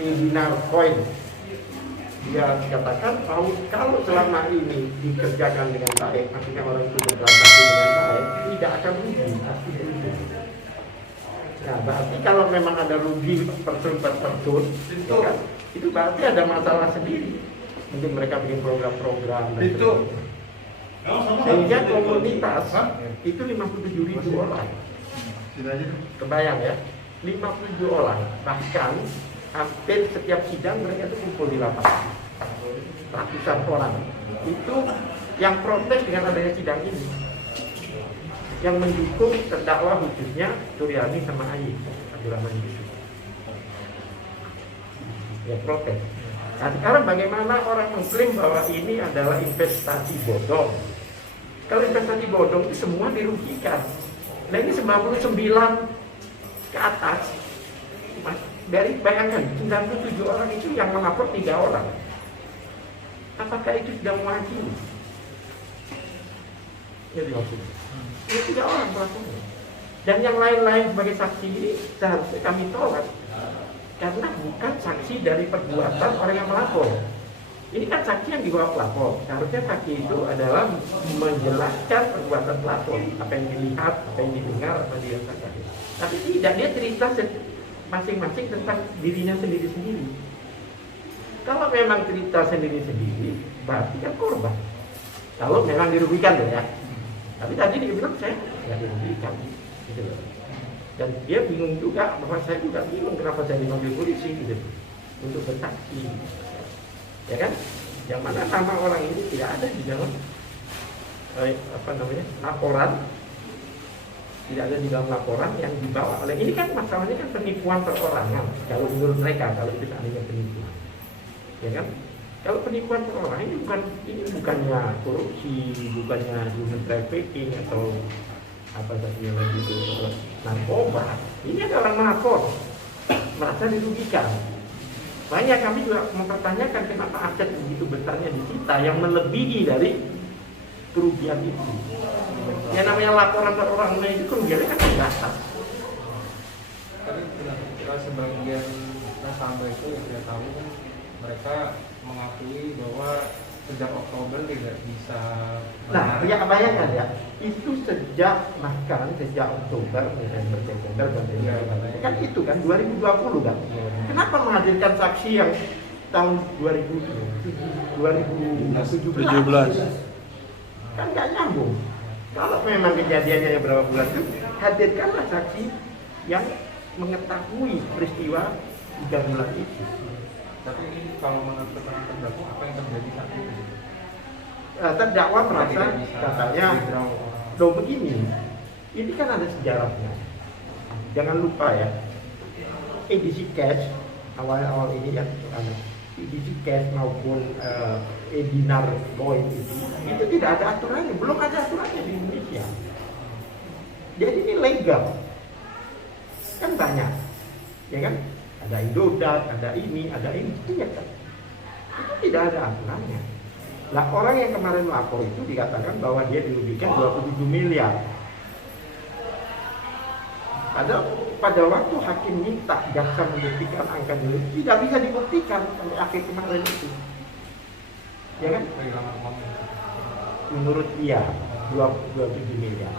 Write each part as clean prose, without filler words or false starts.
Edinar Coin. Dia katakan kalau selama ini dikerjakan dengan baik, artinya orang itu bertransaksi dengan baik, tidak akan rugi, pasti rugi. Nah, berarti kalau memang ada rugi per person, ya kan, itu berarti ada masalah sendiri. Mungkin mereka bikin program-program dan sebagainya. Sehingga komunitas itu 57.000 orang. Kebayang ya, 57 orang. Bahkan hampir setiap sidang mereka itu kumpul di lapangan. Ratusan orang. Itu yang protes dengan adanya sidang ini. Yang mendukung terdakwa khususnya Suryani sama Ayi Abdurrahman Yusuf. Ya protes. Nah sekarang bagaimana orang mengklaim bahwa ini adalah investasi bodong? Kalau investasi bodong itu semua dirugikan. Nah ini 99 ke atas. Dari bayangkan 97 orang itu yang melapor 3 orang. Apakah itu sudah mewakili? Jadi maksudnya. Ini 3 orang pelakunya. Dan yang lain-lain sebagai saksi ini seharusnya kami tolak. Karena bukan saksi dari perbuatan orang yang melapor. Ini kan saksi yang dibawa pelapor. Seharusnya saksi itu adalah menjelaskan perbuatan pelapor. Apa yang dilihat, apa yang didengar, apa yang dirasakan. Tapi tidak, dia cerita masing-masing tentang dirinya sendiri-sendiri. Kalau memang cerita sendiri-sendiri, berarti kan korban. Kalau memang dirugikan loh ya. Tapi tadi dia bilang saya nggak dirugikan. Gitu loh. Dan dia bingung juga, bahwa saya juga bingung kenapa saya dipanggil polisi gitu, untuk bersaksi. Ya kan? Yang mana nama orang ini tidak ada di dalam laporan. Tidak ada di dalam laporan yang dibawa oleh ini kan masalahnya kan penipuan perorangan. Kalau menurut mereka, kalau itu seandainya penipuan. Ya kan? Kalau penipuan perorangan ini bukannya korupsi, bukannya human trafficking atau apa saja lagi itu narkoba. Ini ada orang melapor merasa dirugikan. Banyak kami juga mempertanyakan kenapa aset begitu besarnya disita yang melebihi dari kerugian itu. Ya namanya laporan perorangan itu kerugiannya kan terbatas. Tapi kalau sebagian nasabah itu yang saya tahu kan mereka mengakui bahwa sejak Oktober tidak bisa. Nah, ya bayangkan ya, itu sejak Oktober, Desember, kan itu kan 2020 kan. Kenapa menghadirkan saksi yang tahun 2017? Kan nggak nyambung. Kalau memang kejadiannya berapa bulan itu, hadirkanlah saksi yang mengetahui peristiwa 3 bulan itu. Tapi ini kalau menurut keterangan terdakwa apa yang terjadi saat itu? Terdakwa merasa katanya, loh begini, ini kan ada sejarahnya. Jangan lupa ya, edisi cash awal ini ya, edisi cash maupun Edinar Coin itu tidak ada aturannya, belum ada aturannya di Indonesia. Jadi ini legal, kan banyak, ya kan? Ada Indodax, ada ini, itu ya kan? Itu tidak ada aturannya. Nah orang yang kemarin melapor itu dikatakan bahwa dia dirugikan 27 miliar. Padahal pada waktu hakim minta jaksa membuktikan angka dulu, tidak bisa dibuktikan sampai akhir kemarin itu. Ya kan? Menurut dia 27 miliar.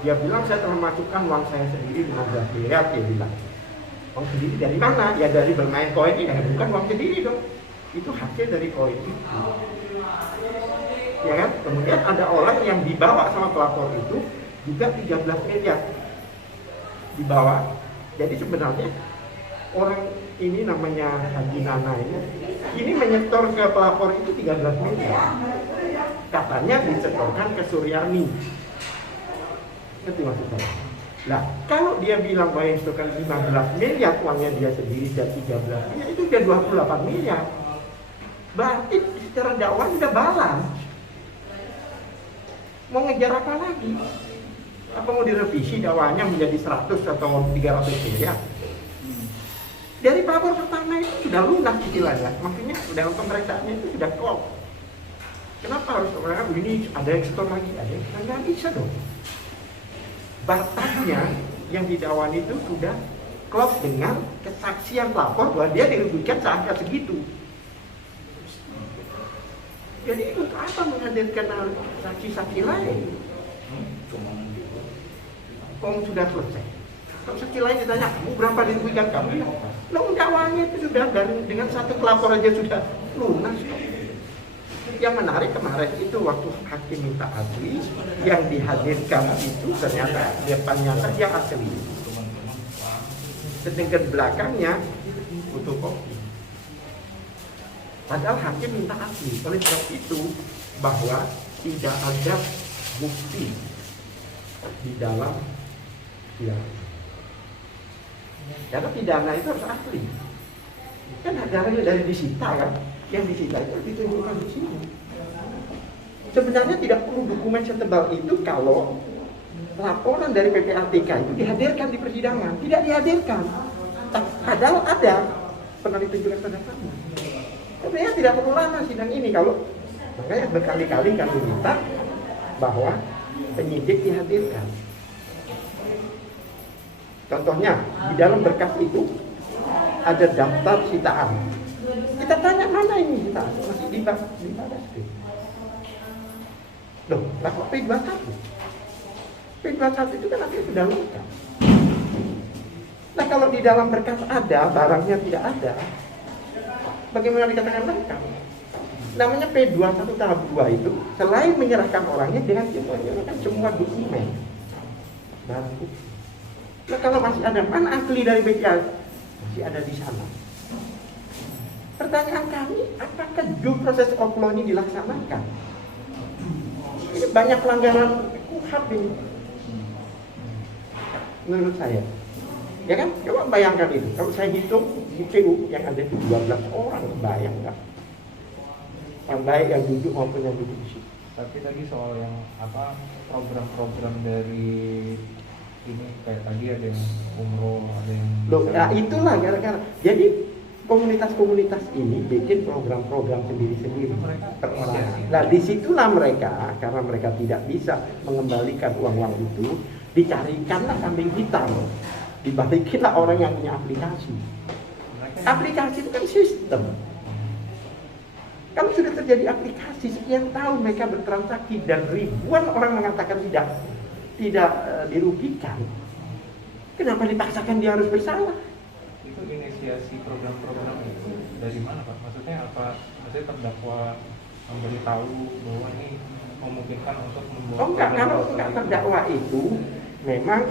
Dia bilang saya telah masukkan uang saya sendiri 15 miliar, dia bilang. Uang sendiri dari mana? Ya dari bermain koin ini, bukan uang sendiri dong. Itu hasil dari koin itu. Ya kan? Kemudian ada orang yang dibawa sama pelapor itu juga 13 miliar dibawa. Jadi sebenarnya orang ini namanya Haji Nana ini menyetor ke pelapor itu 13 miliar. Katanya disetorkan ke Suryani. Itu maksud saya. Nah, kalau dia bilang bahwa yang setorkan 15 miliar uangnya dia sendiri dan 13 miliar, itu udah 28 miliar. Berarti secara dakwaan udah balance. Mau ngejar apa lagi? Apa mau direvisi dakwaannya menjadi 100 atau 300 miliar? Dari pelapor pertama itu sudah lunas istilahnya. Maksudnya dalam pemeriksaannya itu sudah klop. Kenapa harus mereka ini ada yang setor lagi, ada yang nggak bisa dong. Batasnya yang didakwakan itu sudah klop dengan kesaksian pelapor bahwa dia dirugikan seangka segitu. Jadi untuk apa menghadirkan saksi-saksi lain? Kong sudah selesai. Kalau saksi lain ditanya, kamu berapa dirugikan kamu? Ya, lo dakwanya itu sudah dengan satu pelapor aja sudah lunas. Yang menarik kemarin itu waktu hakim minta ahli, yang dihadirkan itu ternyata depannya dia asli. Sedangkan belakangnya fotokopi. Padahal hakim minta ahli. Oleh sebab itu bahwa tidak ada bukti di dalam pidana. Karena pidana itu harus ahli. Kan darahnya dari disita kan, yang disita itu ditunjukkan di sini. Sebenarnya tidak perlu dokumen setebal itu kalau laporan dari PPATK itu dihadirkan di persidangan. Tidak dihadirkan. Padahal ada pernah ditunjukkan pada kami. Sebenarnya tidak perlu lama sidang ini kalau makanya berkali-kali kami minta bahwa penyidik dihadirkan. Contohnya di dalam berkas itu ada daftar sitaan. Kita tanya mana ini sitaan? Masih di Barreskrim. Loh, lah kok P21? P21 itu kan nanti sudah lengkap. Nah kalau di dalam berkas ada, barangnya tidak ada, bagaimana dikatakan lengkap? Namanya P21 tahap 2 itu selain menyerahkan orangnya dengan menyerahkan semua dokumen. Barang bukti. Nah kalau masih ada, mana ahli dari BPA? Masih ada di sana. Pertanyaan kami, apakah due process of law ini dilaksanakan? Ini banyak pelanggaran KUHAP ini. Menurut saya. Ya kan? Coba bayangkan itu. Kalau saya hitung di PU yang ada itu 12 orang, bayang nggak? Yang baik yang duduk maupun yang duduk di situ. Tapi tadi soal yang apa program-program dari ini kayak tadi ada yang umroh, ada yang loh, nah itulah gara-gara. Jadi komunitas-komunitas ini bikin program-program sendiri-sendiri perorangan. Nah disitulah mereka, karena mereka tidak bisa mengembalikan uang-uang itu, dicarikanlah kambing hitam. Dibalikinlah orang yang punya aplikasi. Aplikasi itu kan sistem. Kalau sudah terjadi aplikasi sekian tahun mereka bertransaksi dan ribuan orang mengatakan tidak dirugikan, kenapa dipaksakan dia harus bersalah? Itu inisiasi program-program itu dari mana Pak? Maksudnya apa? Maksudnya terdakwa memberitahu bahwa ini memungkinkan untuk membuat. Oh enggak, kalau enggak terdakwa itu memang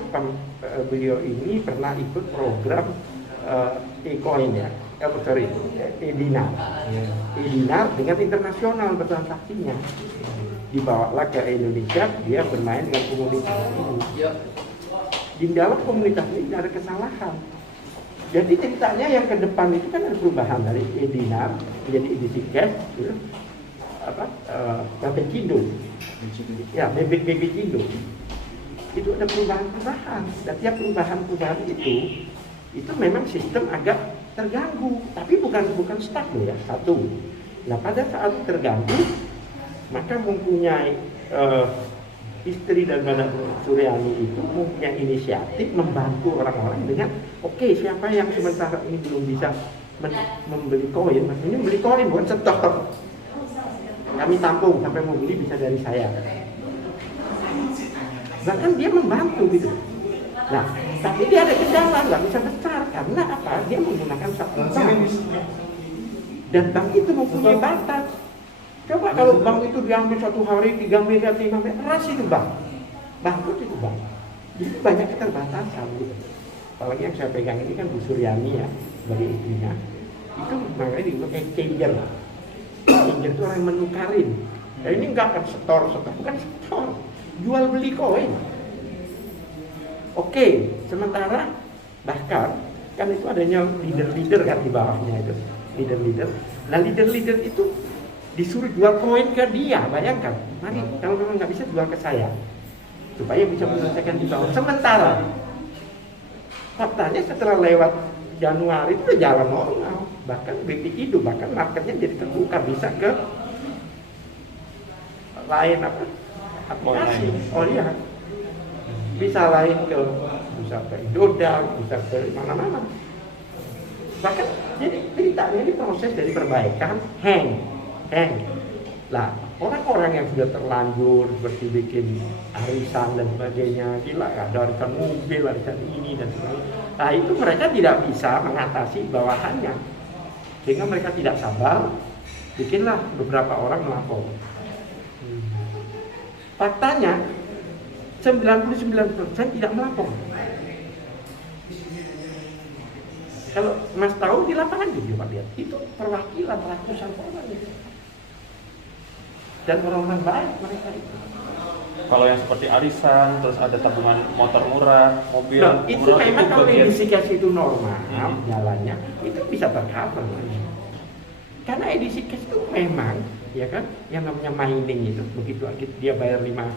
beliau ini pernah ikut program e-coin ya, e-dinar. E-dinar dengan internasional bertransaksinya. Dibawalah ke Indonesia, dia bermain dengan komunitas ini. Di dalam komunitas ini tidak ada kesalahan. Jadi ceritanya yang ke depan itu kan ada perubahan dari e-dinar menjadi edisi cash, gitu. BPCindo. Ya, BPCindo. Itu ada perubahan-perubahan. Dan tiap perubahan-perubahan itu memang sistem agak terganggu, tapi bukan stuck loh ya, satu. Nah pada saat terganggu, maka mempunyai istri dan Madam Suryani itu mempunyai inisiatif membantu orang-orang dengan oke, siapa yang sementara ini belum bisa membeli koin, ini beli koin bukan setor, kami tampung sampai mau beli bisa dari saya. Bahkan dia membantu gitu. Nah, tapi dia ada kendala, nggak bisa besar karena apa? Dia menggunakan satu bank dan bank itu mempunyai batas. Coba kalau bank itu diambil satu hari 3 miliar, 5 miliar, ras itu bank, bangkrut itu bank. Jadi banyak keterbatasan gitu. Apalagi yang saya pegang ini kan Bu Suryani ya, sebagai istrinya. Itu makanya disebut exchanger. Exchanger itu orang yang menukarin. Nah ini nggak akan setor, bukan setor. Jual beli koin. Oke, sementara bahkan kan itu adanya leader-leader kan di bawahnya itu. Leader-leader. Nah leader-leader itu disuruh jual koin ke dia, bayangkan. Mari, kalau memang nggak bisa jual ke saya. Supaya bisa menyelesaikan di bawah. Sementara faktanya setelah lewat Januari itu udah jalan normal. Bahkan BPCindo, bahkan marketnya jadi terbuka, bisa ke lain apa? Aplikasi. Oh iya. Bisa lain ke bisa ke Indodax, bisa ke mana-mana. Bahkan jadi beritanya ini proses dari perbaikan hang. Lah, orang-orang yang sudah terlanjur seperti bikin arisan dan sebagainya, gila ya, ada arisan mobil, arisan ini dan sebagainya. Nah itu mereka tidak bisa mengatasi bawahannya, sehingga mereka tidak sabar, bikinlah beberapa orang melapor. Faktanya 99% tidak melapor. Kalau Mas tahu di lapangan juga Pak lihat, itu perwakilan ratusan orang itu. Dan orang-orang baik mereka itu. Kalau yang seperti arisan, terus ada tabungan motor murah, mobil Nah, itu murah, memang kalau bagian- edisi cash itu normal jalannya, itu bisa tercover. Karena edisi cash itu memang, ya kan, yang namanya mining itu, begitu dia bayar 5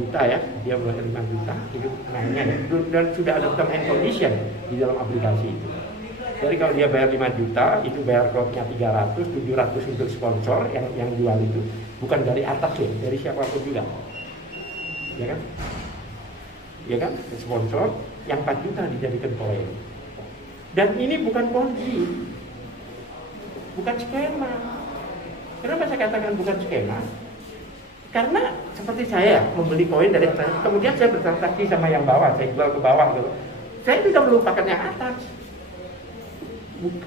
juta ya, dia bayar 5 juta, itu mainnya ya. Dan sudah ada term and condition di dalam aplikasi itu. Jadi kalau dia bayar 5 juta, itu bayar klubnya 300, 700 untuk sponsor yang jual itu. Bukan dari atas ya, dari siapapun juga. Ya kan? Ya kan? Sponsor yang 4 juta dijadikan koin. Dan ini bukan ponzi. Bukan skema. Kenapa saya katakan bukan skema? Karena seperti saya membeli koin dari atas, kemudian saya bertransaksi sama yang bawah, saya jual ke bawah gitu. Saya tidak melupakan yang atas.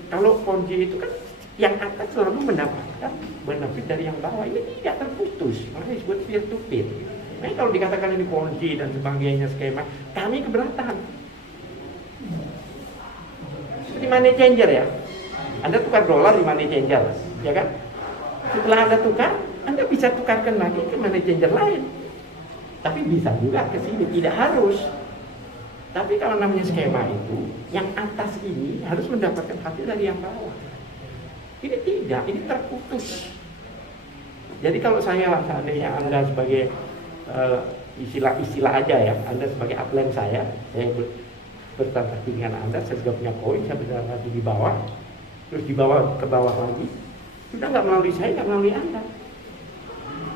Kalau ponzi itu kan yang atas selalu mendapatkan benefit dari yang bawah, ini tidak terputus, makanya disebut peer to peer. Nah kalau dikatakan ini ponzi dan sebagainya skema, kami keberatan. Seperti money changer ya, Anda tukar dolar di money changer, ya kan? Setelah Anda tukar, Anda bisa tukarkan lagi ke money changer lain. Tapi bisa juga ke sini, tidak harus. Tapi kalau namanya skema itu, yang atas ini harus mendapatkan hasil dari yang bawah. Ini tidak, ini terputus. Jadi kalau saya seandainya Anda sebagai istilah aja ya, Anda sebagai upline saya bertransaksi dengan Anda, saya juga punya koin, saya bertransaksi di bawah, terus dibawa ke bawah lagi, sudah nggak melalui saya, nggak melalui Anda.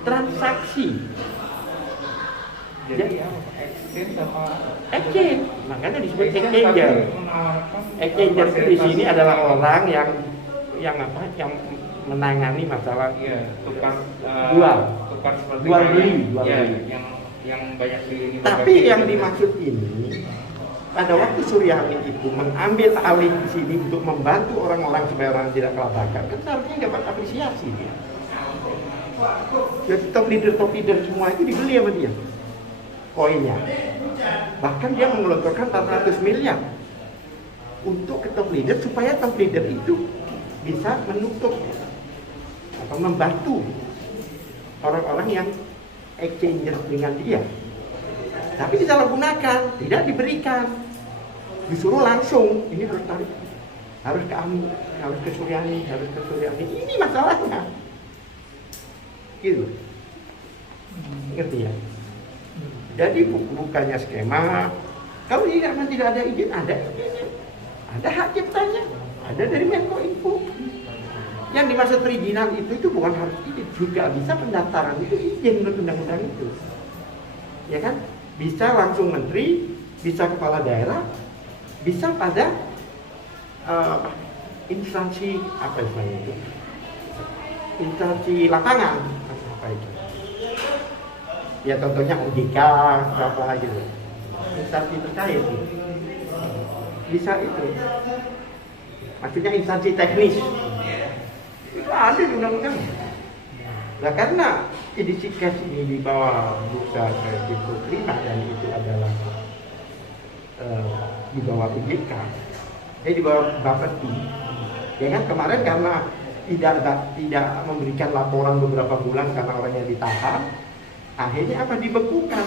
Transaksi. Jadi exchange sama Exchange, makanya disebut exchanger. Exchanger itu di sini adalah orang yang menangani masalah tukar seperti jual beli. yang banyak di ini. Tapi yang dimaksud ini pada waktu Suryamin itu mengambil alih di sini untuk membantu orang-orang supaya orang tidak kelabakan, kan seharusnya dapat apresiasi dia. Jadi top leader semua itu dibeli sama dia koinnya. Bahkan dia mengelontorkan 400 miliar untuk ke top leader supaya top leader itu bisa menutup atau membantu orang-orang yang exchanger dengan dia. Tapi disalahgunakan, tidak diberikan. Disuruh langsung, ini harus tarik, harus ke Ami, harus ke Suryani. Ini masalahnya. Gitu. Ngerti ya? Jadi bukannya skema. Kalau tidak ada izin, ada izinnya. Ada hak ciptanya, ada dari Menko Info. Yang dimaksud perizinan itu bukan harus izin, juga bisa pendaftaran itu izin menurut undang-undang itu. Ya kan? Bisa langsung menteri, bisa kepala daerah, bisa pada instansi apa istilahnya itu? Instansi lapangan apa itu? Ya contohnya OJK apa gitu, instansi terkait gitu. Bisa itu, maksudnya instansi teknis itu ada di undang-undang. Nah karena edisi cash ini di bawah bursa Kripto Prima dan itu adalah di bawah OJK, di bawah Bapeti, ya kan kemarin karena tidak memberikan laporan beberapa bulan karena orangnya ditahan. Akhirnya apa dibekukan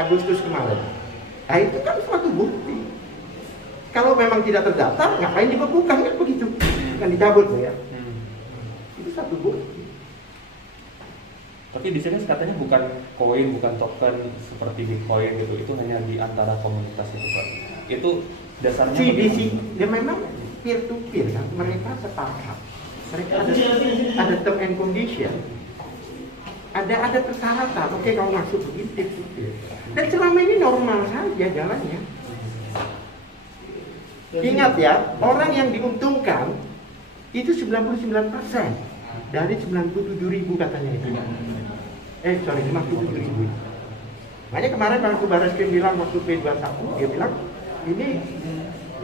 Agustus kemarin. Nah itu kan suatu bukti. Kalau memang tidak terdaftar, ngapain dibekukan kan begitu? Kan dicabut ya. Itu satu bukti. Tapi di sini katanya bukan koin, bukan token seperti Bitcoin gitu. Itu hanya di antara komunitas itu Pak. Itu dasarnya. Ya memang peer to peer kan. Mereka sepakat. Mereka ada term and condition. Ada persyaratan, oke kalau masuk begini, dan selama ini normal saja jalannya. Ingat ya, orang yang diuntungkan itu 99% dari 97.000 katanya itu. 57.000. Makanya kemarin waktu Barreskrim bilang waktu P21, dia bilang ini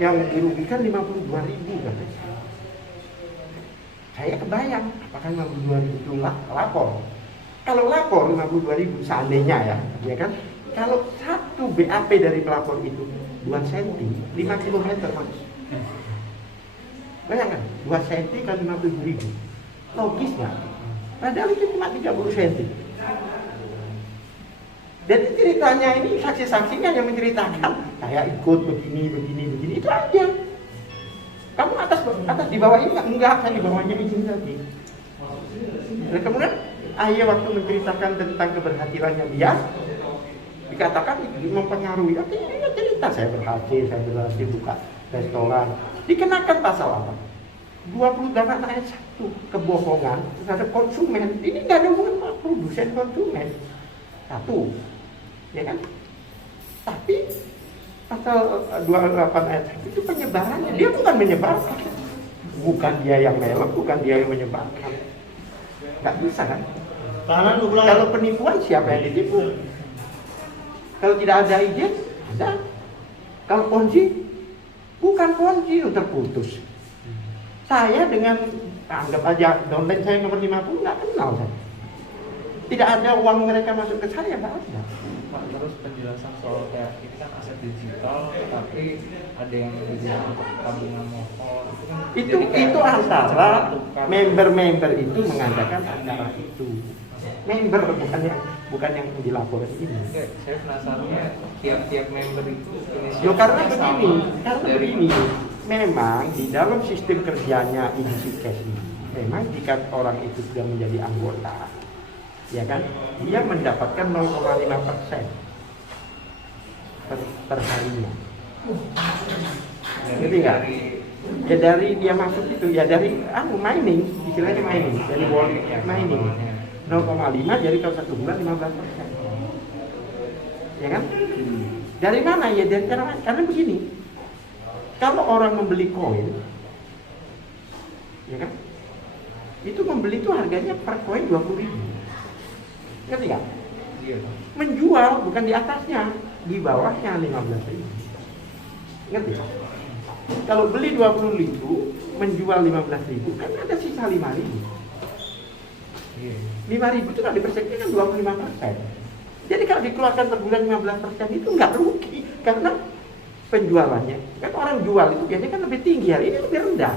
yang dirugikan 52.000 katanya. Saya kebayang apakah 52.000 itu lapor. Kalau lapor 52.000 seandainya ya kan? Kalau satu BAP dari pelapor itu 2 cm, 5 km mas. Bayangkan, 2 cm kan 57.000. Logis nggak? Padahal itu cuma 30 cm. Jadi ceritanya ini saksi-saksinya yang menceritakan saya ikut begini itu aja. Kamu atas di bawah ini enggak, saya di bawahnya izin tadi. Dan kemudian ayah waktu menceritakan tentang keberhasilannya dia dikatakan itu mempengaruhi. Ini cerita saya berhasil buka restoran. Dikenakan pasal apa? 28 ayat 1 kebohongan terhadap konsumen. Ini nggak ada hubungan sama produsen konsumen. 1, ya kan? Tapi pasal 28 ayat 1 itu penyebarannya. Dia bukan menyebarkan. Bukan dia yang melek, bukan dia yang menyebarkan. Nggak bisa kan? Kalau penipuan siapa yang ditipu? Kalau tidak ada izin, ada. Kalau ponzi, bukan ponzi, terputus. Saya dengan, anggap aja dompet saya nomor 50, nggak kenal saya. Tidak ada uang mereka masuk ke saya, nggak ada. Pak, terus penjelasan soal kayak ini kan aset digital, tapi ada yang digunakan untuk tabungan motor. Itu antara member-member itu mengadakan acara itu. Member bukan yang dilaporkan ini. Saya penasarannya tiap member itu karena begini, memang di dalam sistem kerjanya Easy Cash ini, memang jika orang itu sudah menjadi anggota, ya kan, dia mendapatkan 0,5% per harinya. Jadi nggak? Ya dari dia masuk itu, ya dari mining, istilahnya mining, dari wallet mining. 0,5 jadi kalau 1 bulan 15%. Ya kan? Dari mana ya? Dari karena begini. Kalau orang membeli koin, ya kan? Itu membeli itu harganya per koin 20.000. Ngerti nggak? Iya. Menjual bukan di atasnya, di bawahnya 15.000. Ngerti? Kalau beli 20.000, menjual 15.000, kan ada sisa 5.000. 5.000 itu kalau dipersepsikan kan 25%. Jadi kalau dikeluarkan per bulan 15% itu nggak rugi karena penjualannya. Kan orang jual itu biasanya kan lebih tinggi, hari ini lebih rendah.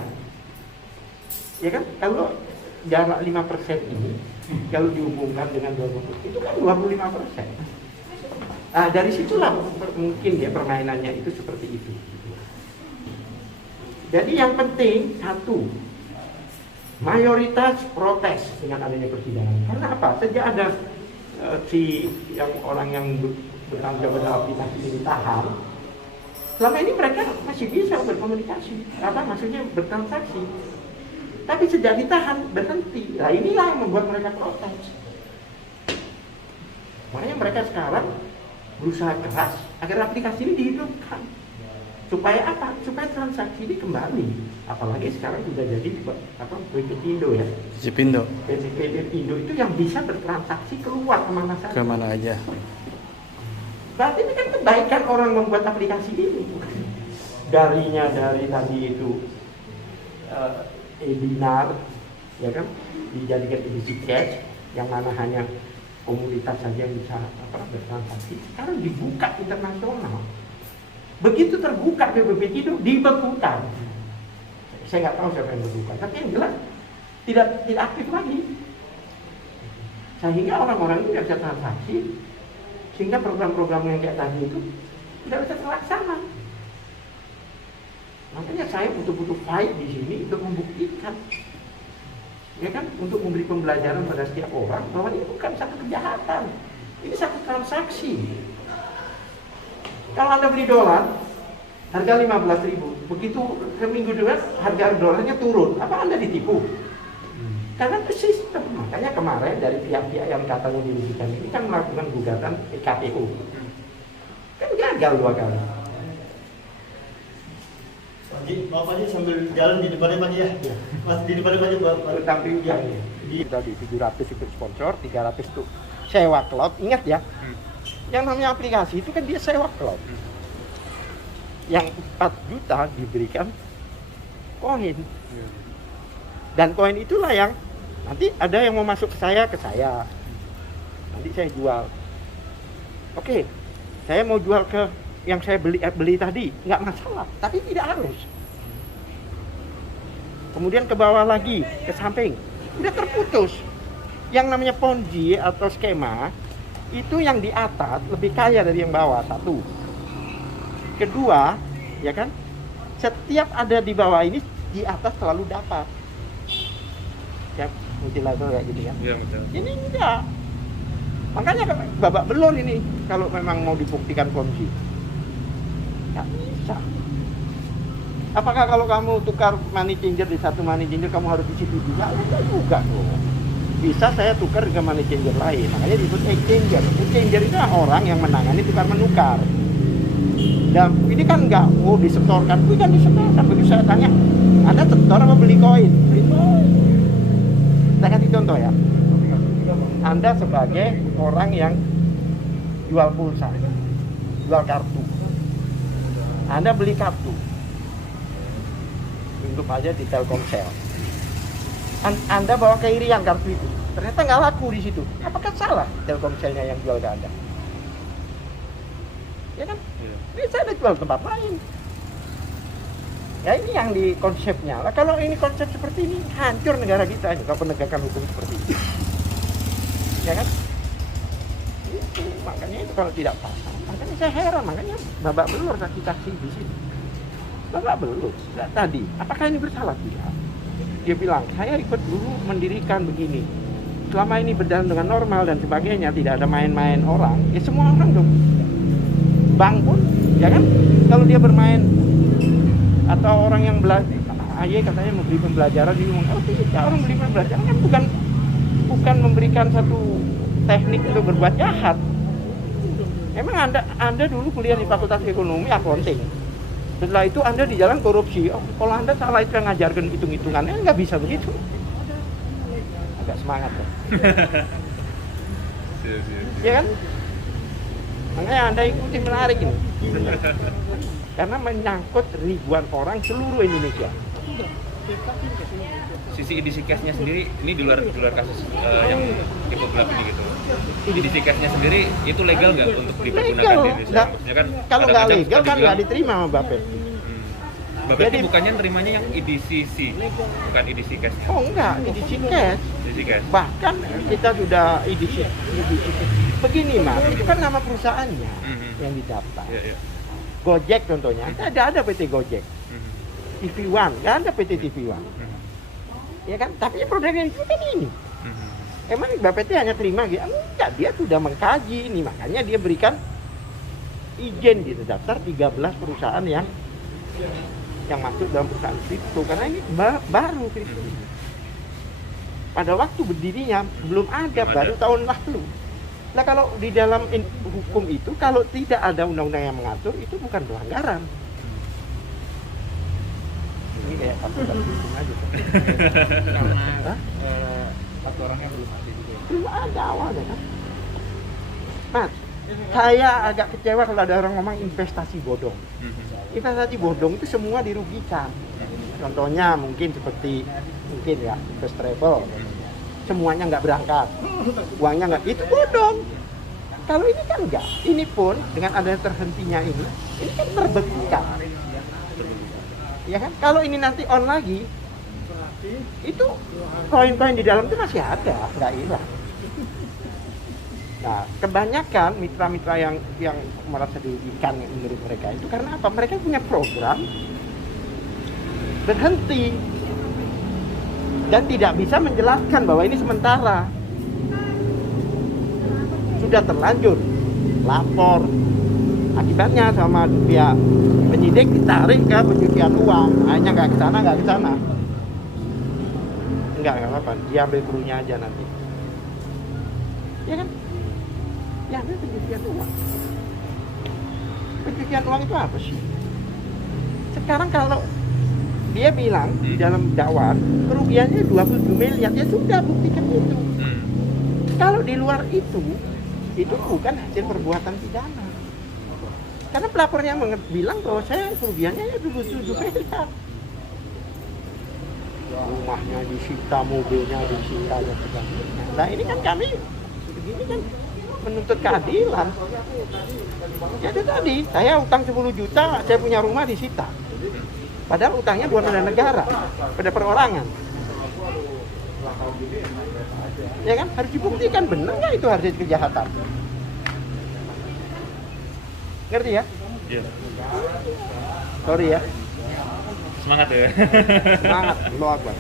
Ya kan? Kalau jarak 5% ini kalau dihubungkan dengan 20% itu kan 25%. Nah, dari situlah mungkin ya permainannya itu seperti itu. Jadi yang penting satu, mayoritas protes dengan adanya persidangan. Karena apa? Sejak ada orang yang bertanggung jawab pada aplikasi ini ditahan, selama ini mereka masih bisa berkomunikasi, maksudnya bertransaksi. Tapi sejak ditahan berhenti. Nah inilah yang membuat mereka protes. Makanya mereka sekarang berusaha keras agar aplikasi ini dihidupkan. Supaya apa? Supaya transaksi ini kembali. Apalagi sekarang sudah jadi PCPindo ya. PCPindo itu yang bisa bertransaksi keluar kemana saja. Kemana aja. Berarti ini kan kebaikan orang membuat aplikasi ini. Dari tadi itu webinar, ya kan, dijadikan edisi cash yang mana hanya komunitas saja yang bisa bertransaksi. Sekarang dibuka internasional. Begitu terbuka PPPindo dibekukan. Saya nggak tahu siapa yang bekukan, tapi yang jelas tidak aktif lagi. Sehingga orang-orang itu tidak bisa transaksi, sehingga program-program yang kayak tadi itu tidak bisa terlaksana. Makanya saya butuh fight di sini untuk membuktikan, ya kan, untuk memberi pembelajaran pada setiap orang bahwa ini bukan satu kejahatan, ini satu transaksi. Kalau Anda beli dolar, harga 15.000, begitu seminggu depan harga dolarnya turun, apa Anda ditipu? Karena itu sistem. Makanya kemarin dari pihak-pihak yang katanya dirugikan ini kan melakukan gugatan KPU. Kan gagal 2 kali. Maaf aja sambil jalan di depannya Pak ya. Mas di depannya Pak Bapak. Utang piutang di tadi 700 ikut sponsor, 300 itu sewa cloud. Ingat ya, yang namanya aplikasi itu kan dia sewa cloud. Yang 4 juta diberikan koin. Dan koin itulah yang nanti ada yang mau masuk ke saya. Nanti saya jual. Oke, saya mau jual ke yang saya beli tadi, nggak masalah, tapi tidak harus. Kemudian ke bawah lagi, ke samping, udah terputus. Yang namanya ponzi atau skema, itu yang di atas lebih kaya dari yang bawah, satu. Kedua, ya kan, setiap ada di bawah ini, di atas selalu dapat. Ya, multilateral kayak gitu ya. Iya, betul. Ini enggak. Makanya babak belur ini, kalau memang mau dibuktikan ponzi. Nggak bisa. Apakah kalau kamu tukar money changer di satu money changer kamu harus di situ juga? Enggak juga dong. Bisa saya tukar ke money changer lain. Makanya disebut exchanger. Exchanger itu orang yang menangani tukar menukar. Dan ini kan enggak disetorkan, bukan disetorkan. Begitu saya tanya, Anda setor apa beli koin? Beli koin. Saya kasih contoh ya. Anda sebagai orang yang jual pulsa, jual kartu. Anda beli kartu, tunjuk aja di Telkomsel. Anda bawa ke Irian kartu itu, ternyata nggak laku di situ. Apakah salah Telkomselnya yang jual ke Anda? Ya kan? Bisa ada jual tempat lain. Ya ini yang di konsepnya. Lah kalau ini konsep seperti ini, hancur negara kita kalau penegakan hukum seperti ini. Ya kan? Itu makanya itu kalau tidak pasang, makanya saya heran, makanya babak belur saksi-saksi di sini. Babak belur. Nah, tadi, apakah ini bersalah? Tidak. Dia bilang, saya ikut dulu mendirikan begini. Selama ini berjalan dengan normal dan sebagainya, tidak ada main-main orang. Ya semua orang dong. Bank pun, ya kan? Kalau dia bermain atau orang yang belajar, ayah katanya memberi pembelajaran, dia ngomong, oh tidak, orang beli pembelajaran kan bukan memberikan satu teknik untuk berbuat jahat. Emang anda dulu kuliah di Fakultas Ekonomi Accounting. Setelah itu Anda di jalan korupsi. Oh, kalau Anda salah itu yang ngajarkan hitung-hitungannya, nggak bisa begitu. Agak semangat ya. Ya kan? Makanya Anda ikuti, menarik ini. Karena menyangkut ribuan orang seluruh Indonesia. Sisi edisi cashnya sendiri ini di luar kasus yang tipe gelap ini gitu. Edisi cashnya sendiri itu legal nggak untuk dipergunakan legal. di Indonesia? Maksudnya kan Kalau nggak kadang-kadang legal kan dibilang, nggak diterima sama Bapet. Bapet Jadi- bukannya nerimanya yang edisi C, bukan edisi cashnya. Oh enggak, edisi cash. Edisi cash. Bahkan kita sudah edisi. Begini Mas, itu kan nama perusahaannya yang didaftar. Iya, iya. Gojek contohnya, ada PT Gojek. TV One, nggak ada PT TV One. Ya kan, tapi produknya itu kan ini. Emang Bapet hanya terima gitu? Enggak, dia sudah mengkaji ini, makanya dia berikan izin gitu, daftar 13 perusahaan yang masuk dalam perusahaan kripto, karena ini baru kripto. Pada waktu berdirinya belum ada, baru tahun lalu. Nah kalau di dalam hukum itu, kalau tidak ada undang-undang yang mengatur, itu bukan pelanggaran. Ini kayak fakultas hukum aja. Karena aturannya belum ada gitu. Belum ada awalnya kan. Mas, saya agak kecewa kalau ada orang ngomong investasi bodong. Investasi bodong itu semua dirugikan. Contohnya mungkin seperti ya first travel, semuanya nggak berangkat, uangnya nggak, itu bodong. Kalau ini kan enggak. Ini pun dengan adanya terhentinya ini kan terbuktikan. Ya kan? Kalau ini nanti on lagi, itu koin-koin di dalam itu masih ada, nggak hilang. Nah, kebanyakan mitra-mitra yang merasa dirugikan menurut mereka itu karena apa? Mereka punya program berhenti dan tidak bisa menjelaskan bahwa ini sementara. Sudah terlanjur lapor, akibatnya sama pihak penyidik ditarik ke pencucian uang, hanya nggak ke sana. Nggak apa-apa, diambil krunya aja nanti. Ya kan? Ya, ini pencucian uang. Pencucian uang itu apa sih? Sekarang kalau dia bilang di dalam dakwaan kerugiannya 27 miliar, ya sudah buktikan itu. Kalau di luar itu bukan hasil perbuatan pidana. Karena pelapornya bilang bahwa saya kerugiannya ya 27 miliar. Rumahnya disita, mobilnya disita dan sebagainya. Nah ini kan kami begini kan menuntut keadilan. Ya itu tadi, saya utang 10 juta, saya punya rumah disita. Padahal utangnya bukan pada negara, pada perorangan. Ya kan, harus dibuktikan benar nggak itu hasil kejahatan. Ngerti ya? Iya. Sorry ya. Semangat ya. Semangat, Allahu Akbar.